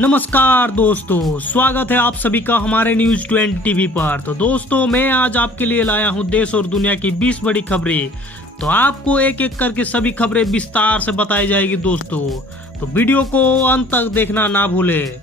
नमस्कार दोस्तों, स्वागत है आप सभी का हमारे न्यूज 20 टीवी पर। तो दोस्तों, मैं आज आपके लिए लाया हूं देश और दुनिया की 20 बड़ी खबरें। तो आपको एक एक करके सभी खबरें विस्तार से बताई जाएगी दोस्तों, तो वीडियो को अंत तक देखना ना भूलें।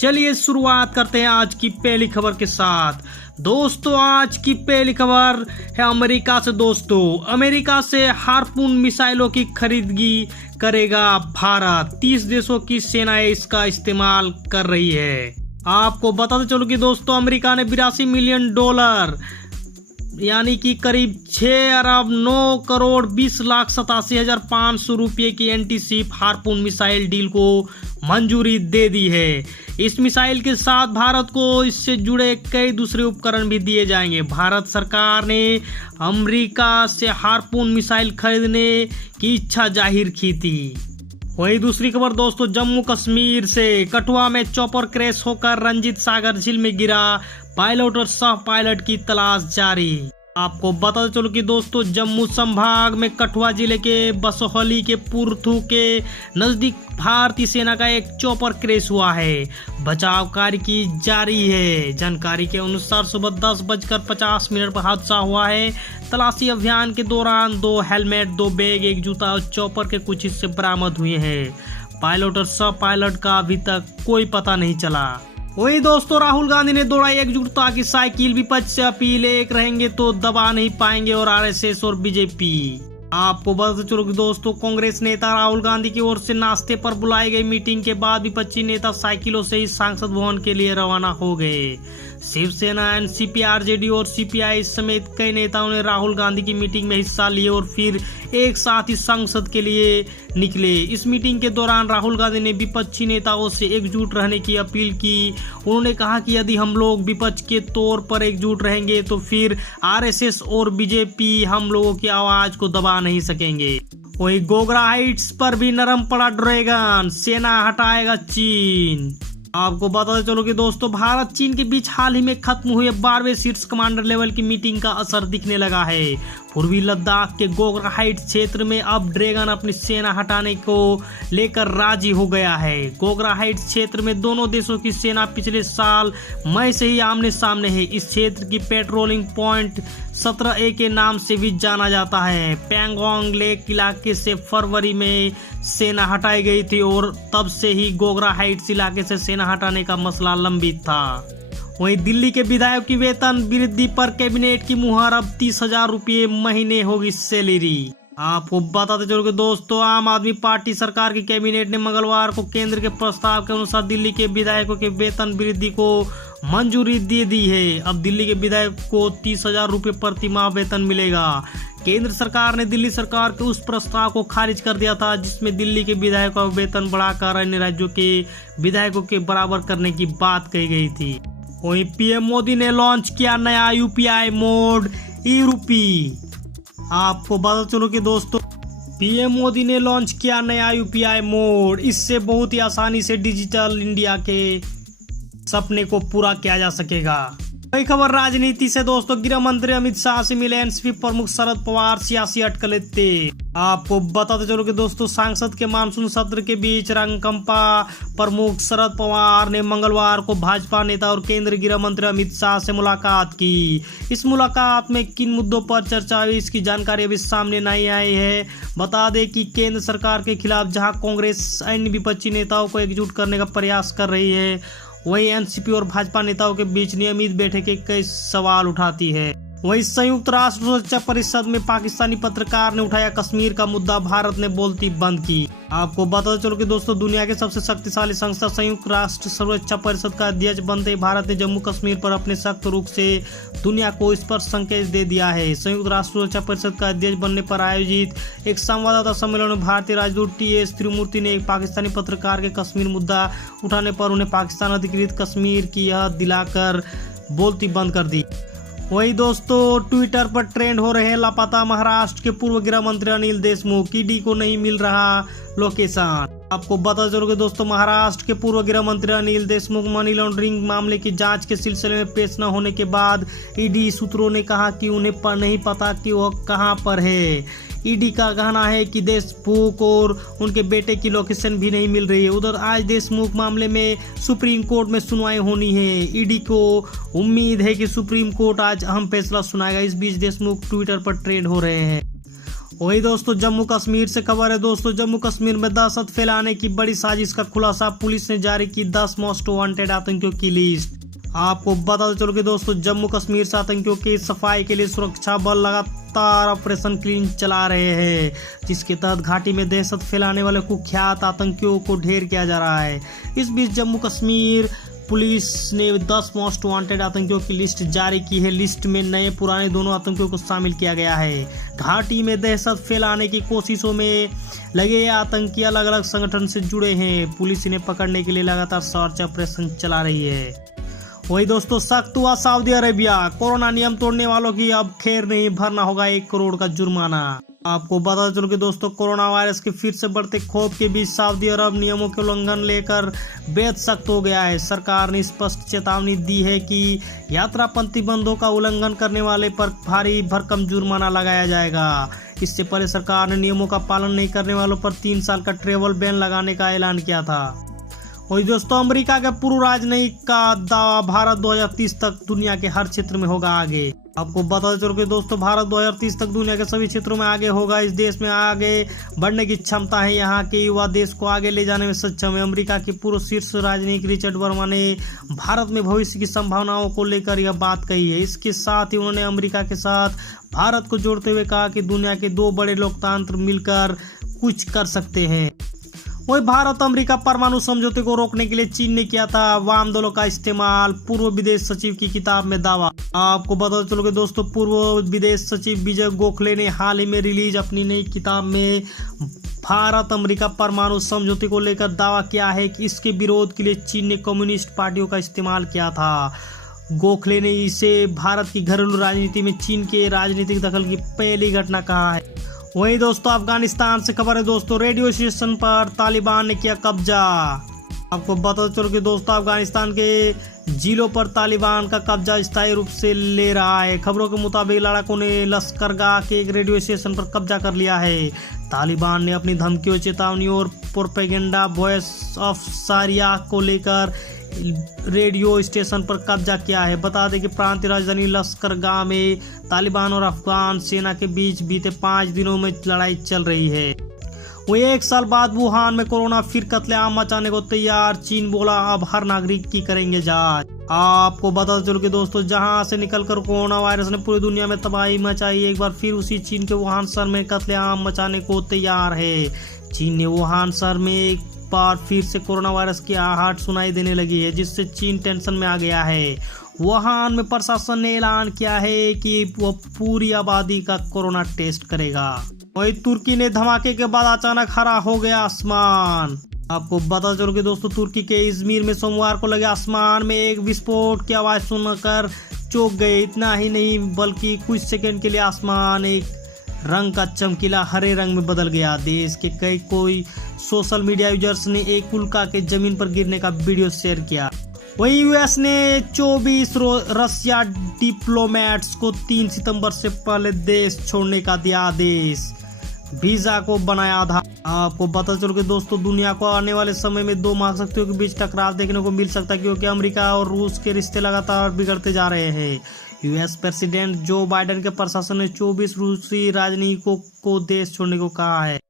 चलिए शुरुआत करते हैं आज की पहली खबर के साथ। दोस्तों, आज की पहली खबर है अमेरिका से। दोस्तों, अमेरिका से हार्पून मिसाइलों की खरीदगी करेगा भारत। 30 देशों की सेनाएं इसका इस्तेमाल कर रही है। आपको बताते चलो कि दोस्तों, अमेरिका ने $82 मिलियन यानी कि करीब 6 अरब 9 करोड़ 20,87,500 रुपये की एंटी-शिप हार्पून मिसाइल डील को मंजूरी दे दी है। इस मिसाइल के साथ भारत को इससे जुड़े कई दूसरे उपकरण भी दिए जाएंगे। भारत सरकार ने अमेरिका से हार्पून मिसाइल खरीदने की इच्छा जाहिर की थी। वही दूसरी खबर दोस्तों, जम्मू कश्मीर से कठुआ में चॉपर क्रैश होकर रंजीत सागर झील में गिरा। पायलट और सह पायलट की तलाश जारी। आपको बता चलो कि दोस्तों, जम्मू संभाग में कठुआ जिले के बसोहली के पुरथू के नजदीक भारतीय सेना का एक चॉपर क्रैश हुआ है। बचाव कार्य की जारी है। जानकारी के अनुसार सुबह 10:50 पर हादसा हुआ है। तलाशी अभियान के दौरान 2 हेलमेट, 2 बैग, 1 जूता और चॉपर के कुछ हिस्से बरामद हुए हैं। पायलट और सह पायलट का अभी तक कोई पता नहीं चला। वही दोस्तों, राहुल गांधी ने दौड़ाई एकजुटता की साइकिल। विपक्ष से अपील, एक रहेंगे तो दबा नहीं पाएंगे और आरएसएस और बीजेपी। आपको बता चलो कि दोस्तों, कांग्रेस नेता राहुल गांधी की ओर से नाश्ते पर बुलाई गई मीटिंग के बाद विपक्षी नेता साइकिलों से ही सांसद भवन के लिए रवाना हो गए। शिवसेना, एनसीपी, आरजेडी और सीपीआई समेत कई नेताओं ने राहुल गांधी की मीटिंग में हिस्सा लिए और फिर एक साथ ही संसद के लिए निकले। इस मीटिंग के दौरान राहुल गांधी ने विपक्षी नेताओं से एकजुट रहने की अपील की। उन्होंने कहा कि यदि हम लोग विपक्ष के तौर पर एकजुट रहेंगे तो फिर आरएसएस और बीजेपी हम लोगों की आवाज को दबा नहीं सकेंगे। वही गोगरा हाइट्स पर भी नरम पड़ा ड्रैगन, सेना हटाएगा चीन। आपको बताते चलो कि दोस्तों, भारत चीन के बीच हाल ही में खत्म हुए 12वें शीर्ष कमांडर लेवल की मीटिंग का असर दिखने लगा है। पूर्वी लद्दाख के गोगरा हाइट्स क्षेत्र में अब ड्रैगन अपनी सेना हटाने को लेकर राजी हो गया है। गोगरा हाइट्स क्षेत्र में दोनों देशों की सेना पिछले साल मई से ही आमने सामने है। इस क्षेत्र की पेट्रोलिंग पॉइंट 17A के नाम से भी जाना जाता है। पैंगोंग लेक इलाके से फरवरी में सेना हटाई गई थी और तब से ही गोगरा हाइट्स इलाके से सेना हटाने का मसला लंबित था। वहीं दिल्ली के विधायक की वेतन वृद्धि पर कैबिनेट की मुहर। अब 30,000 रुपये महीने होगी सैलरी। आपको बताते चलो कि दोस्तों, आम आदमी पार्टी सरकार की कैबिनेट ने मंगलवार को केंद्र के प्रस्ताव के अनुसार दिल्ली के विधायकों के वेतन वृद्धि को मंजूरी दे दी है। अब दिल्ली के विधायक को 30,000 रुपये प्रति माह वेतन मिलेगा। केंद्र सरकार ने दिल्ली सरकार के उस प्रस्ताव को खारिज कर दिया था जिसमें दिल्ली के विधायकों का वेतन बढ़ाकर अन्य राज्यों के विधायकों के बराबर करने की बात कही गई थी। वहीं पीएम मोदी ने लॉन्च किया नया यूपीआई मोड, ई-रूपी। आपको बता चलो कि दोस्तों, पीएम मोदी ने लॉन्च किया नया यूपीआई मोड। इससे बहुत ही आसानी से डिजिटल इंडिया के सपने को पूरा किया जा सकेगा। वही खबर राजनीति से दोस्तों, गृह मंत्री अमित शाह से मिले एनसीपी प्रमुख शरद पवार, सियासी अटकलें तेज। आपको बताते चलो कि दोस्तों, सांसद के मानसून सत्र के बीच रंगकंपा प्रमुख शरद पवार ने मंगलवार को भाजपा नेता और केंद्रीय गृह मंत्री अमित शाह से मुलाकात की। इस मुलाकात में किन मुद्दों पर चर्चा हुई, इसकी जानकारी अभी सामने नहीं आई है। बता दें कि केंद्र सरकार के खिलाफ जहां कांग्रेस अन्य विपक्षी नेताओं को एकजुट करने का प्रयास कर रही है, वहीं एनसीपी और भाजपा नेताओं के बीच नियमित बैठकें कई सवाल उठाती है। वहीं संयुक्त राष्ट्र सुरक्षा परिषद में पाकिस्तानी पत्रकार ने उठाया कश्मीर का मुद्दा, भारत ने बोलती बंद की। आपको बता चलो कि दोस्तों, दुनिया के सबसे शक्तिशाली संस्था संयुक्त राष्ट्र सुरक्षा परिषद का अध्यक्ष बनते भारत ने जम्मू कश्मीर पर अपने सख्त रुख से दुनिया को स्पष्ट संकेत दे दिया है। संयुक्त राष्ट्र सुरक्षा परिषद का अध्यक्ष बनने पर आयोजित एक संवाददाता सम्मेलन में भारतीय राजदूत टी.एस. त्रिमूर्ति ने एक पाकिस्तानी पत्रकार के कश्मीर मुद्दा उठाने पर उन्हें पाकिस्तान अधिकृत कश्मीर की यह दिलाकर बोलती बंद कर दी। वही दोस्तों, ट्विटर पर ट्रेंड हो रहे लापता महाराष्ट्र के पूर्व गृह मंत्री अनिल देशमुख। ईडी को नहीं मिल रहा लोकेशन। आपको बता चलो कि दोस्तों, महाराष्ट्र के पूर्व गृह मंत्री अनिल देशमुख मनी लॉन्ड्रिंग मामले की जांच के सिलसिले में पेश न होने के बाद ईडी सूत्रों ने कहा कि उन्हें नहीं पता कि वह कहां पर है। ईडी का कहना है कि देशमुख और उनके बेटे की लोकेशन भी नहीं मिल रही है। उधर आज देशमुख मामले में सुप्रीम कोर्ट में सुनवाई होनी है। ईडी को उम्मीद है कि सुप्रीम कोर्ट आज अहम फैसला सुनाएगा। इस बीच देशमुख ट्विटर पर ट्रेंड हो रहे हैं। वही दोस्तों जम्मू कश्मीर से खबर है। दोस्तों जम्मू कश्मीर में दहशत फैलाने की बड़ी साजिश का खुलासा, पुलिस ने जारी की 10 मोस्ट वांटेड आतंकियों की लिस्ट। आपको बता चलो कि दोस्तों जम्मू कश्मीर से आतंकियों की सफाई के लिए सुरक्षा बल लगातार ऑपरेशन क्लीन चला रहे हैं, जिसके तहत घाटी में दहशत फैलाने वाले कुख्यात आतंकियों को ढेर किया जा रहा है। इस बीच जम्मू कश्मीर पुलिस ने 10 मोस्ट वांटेड आतंकियों की लिस्ट जारी की है। लिस्ट में नए पुराने दोनों आतंकियों को शामिल किया गया है। घाटी में दहशत फैलाने की कोशिशों में लगे आतंकी अलग अलग संगठन से जुड़े हैं। पुलिस इन्हें पकड़ने के लिए लगातार सर्च ऑपरेशन चला रही है। वही दोस्तों सख्त हुआ सऊदी अरेबिया, कोरोना नियम तोड़ने वालों की अब खैर नहीं, भरना होगा 1 करोड़ का जुर्माना। आपको बता चलो कि दोस्तों कोरोना वायरस के फिर से बढ़ते खौफ के बीच सऊदी अरब नियमों के उल्लंघन लेकर बेहद सख्त हो गया है। सरकार ने स्पष्ट चेतावनी दी है कि यात्रा प्रतिबंधों का उल्लंघन करने वाले पर भारी भरकम जुर्माना लगाया जाएगा। इससे पहले सरकार ने नियमों का पालन नहीं करने वालों पर 3 साल का ट्रेवल बैन लगाने का ऐलान किया था। वही दोस्तों अमेरिका के पूर्व राजनयिक का दावा, भारत 2030 तक दुनिया के हर क्षेत्र में होगा आगे। आपको बता चलो कि दोस्तों भारत 2030 तक दुनिया के सभी क्षेत्रों में आगे होगा। इस देश में आगे बढ़ने की क्षमता है। यहाँ के युवा देश को आगे ले जाने में सक्षम है। अमेरिका के पूर्व शीर्ष राजनयिक रिचर्ड वर्मा ने भारत में भविष्य की संभावनाओं को लेकर यह बात कही है। इसके साथ ही उन्होंने अमेरिका के साथ भारत को जोड़ते हुए कहा कि दुनिया के 2 बड़े लोकतंत्र मिलकर कुछ कर सकते हैं। वही भारत अमेरिका परमाणु समझौते को रोकने के लिए चीन ने किया था वाम दलों का इस्तेमाल, पूर्व विदेश सचिव की किताब में दावा। आपको बता चलो कि दोस्तों पूर्व विदेश सचिव विजय गोखले ने हाल ही में रिलीज अपनी नई किताब में भारत अमेरिका परमाणु समझौते को लेकर दावा किया है कि इसके विरोध के लिए चीन ने कम्युनिस्ट पार्टियों का इस्तेमाल किया था। गोखले ने इसे भारत की घरेलू राजनीति में चीन के राजनीतिक दखल की पहली घटना कहा है। वही दोस्तों अफगानिस्तान से खबर है। दोस्तों रेडियो स्टेशन पर तालिबान ने किया कब्जा। आपको बता चलो कि दोस्तों अफगानिस्तान के जिलों पर तालिबान का कब्जा स्थायी रूप से ले रहा है। खबरों के मुताबिक लड़ाकों ने लश्करगाह के एक रेडियो स्टेशन पर कब्जा कर लिया है। तालिबान ने अपनी धमकियों, चेतावनियों और प्रोपेगेंडा वॉइस ऑफ शारिया को लेकर रेडियो स्टेशन पर कब्जा किया है। बता दें कि प्रांतीय राजधानी लश्करगाह में तालिबान और अफगान सेना के बीच बीते 5 दिनों में लड़ाई चल रही है। वो 1 साल बाद वुहान में कोरोना फिर कत्लेआम मचाने को तैयार। चीन बोला अब हर नागरिक की करेंगे जांच। आपको बता चलो कि दोस्तों जहां से निकलकर कोरोना वायरस ने पूरी दुनिया में तबाही मचाई, एक बार फिर उसी चीन के वुहान शहर में कत्लेआम मचाने को तैयार है। चीन ने वुहान शहर में एक बार फिर से कोरोना वायरस की आहट सुनाई देने लगी है, जिससे चीन टेंशन में आ गया है। वुहान में प्रशासन ने ऐलान किया है कि वह पूरी आबादी का कोरोना टेस्ट करेगा। वही तुर्की ने धमाके के बाद अचानक हरा हो गया आसमान। आपको बता चलो कि दोस्तों तुर्की के इजमीर में सोमवार को लगे आसमान में एक विस्फोट की आवाज सुनकर चौंक गए। इतना ही नहीं बल्कि कुछ सेकंड के लिए आसमान एक रंग का चमकीला हरे रंग में बदल गया। देश के कोई सोशल मीडिया यूजर्स ने एक उल्का के जमीन पर गिरने का वीडियो शेयर किया। वहीं यूएस ने 24 रशिया डिप्लोमेट्स को 3 सितंबर से पहले देश छोड़ने का दिया आदेश, वीजा को बनाया आधार। आपको पता चलो कि दोस्तों दुनिया को आने वाले समय में 2 महाशक्तियों के बीच टकराव देखने को मिल सकता है, क्योंकि अमेरिका और रूस के रिश्ते लगातार बिगड़ते जा रहे हैं। यूएस प्रेसिडेंट जो बाइडेन के प्रशासन ने 24 रूसी राजनयिकों को देश छोड़ने को कहा है।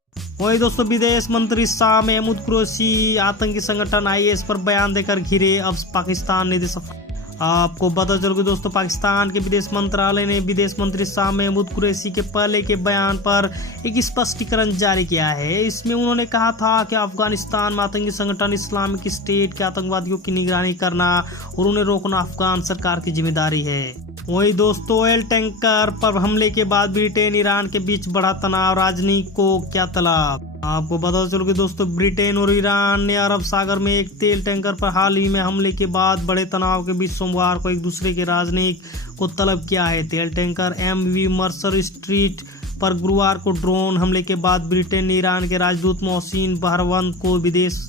वही दोस्तों विदेश मंत्री शाह महमूद कुरैशी आतंकी संगठन आईएस पर बयान देकर घिरे, अब पाकिस्तान ने दी सफाई। आपको बता चलो कि दोस्तों पाकिस्तान के विदेश मंत्रालय ने विदेश मंत्री शाह महमूद कुरैशी के पहले के बयान पर एक स्पष्टीकरण जारी किया है। इसमें उन्होंने कहा था कि अफगानिस्तान में आतंकी संगठन इस्लामिक स्टेट के आतंकवादियों की निगरानी करना और उन्हें रोकना अफगान सरकार की जिम्मेदारी है। वही दोस्तों ऑयल टैंकर पर हमले के बाद ब्रिटेन ईरान के बीच बढ़ा तनाव, राजनीति को क्या तलब। आपको बता चलो कि दोस्तों ब्रिटेन और ईरान ने अरब सागर में एक तेल टैंकर पर हाल ही में हमले के बाद बड़े तनाव के बीच सोमवार को एक दूसरे के राजनयिक को तलब किया है। तेल टैंकर MV मर्सर स्ट्रीट पर गुरुवार को ड्रोन हमले के बाद ब्रिटेन ने ईरान के राजदूत मोहसिन बहरवंद को विदेश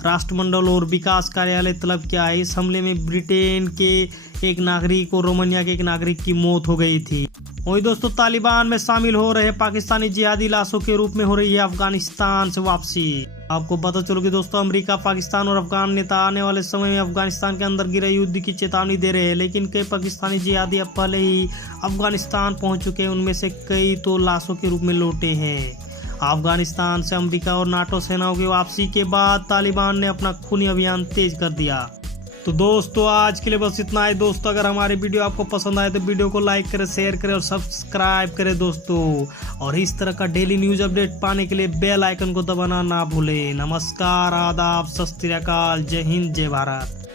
राष्ट्रमंडल और विकास कार्यालय तलब किया है। इस हमले में ब्रिटेन के एक नागरिक और रोमानिया के एक नागरिक की मौत हो गई थी। वही दोस्तों, तालिबान में शामिल हो रहे पाकिस्तानी जिहादी लाशों के रूप में हो रही है अफगानिस्तान से वापसी। आपको पता चलो कि दोस्तों, अमेरिका, पाकिस्तान और अफगान नेता आने वाले समय में अफगानिस्तान के अंदर गिरे युद्ध की चेतावनी दे रहे हैं, लेकिन कई पाकिस्तानी जिहादी अब पहले ही अफगानिस्तान पहुंच चुके हैं। उनमें से कई तो लाशों के रूप में लौटे हैं। अफगानिस्तान से अमेरिका और नाटो सेनाओं की वापसी के बाद तालिबान ने अपना खूनी अभियान तेज कर दिया। तो दोस्तों, आज के लिए बस इतना है दोस्तों। अगर हमारी वीडियो आपको पसंद आए तो वीडियो को लाइक करें, शेयर करें और सब्सक्राइब करें दोस्तों। और इस तरह का डेली न्यूज अपडेट पाने के लिए बेल आइकन को दबाना ना भूलें। नमस्कार, आदाब, सत श्री अकाल, जय हिंद, जय भारत।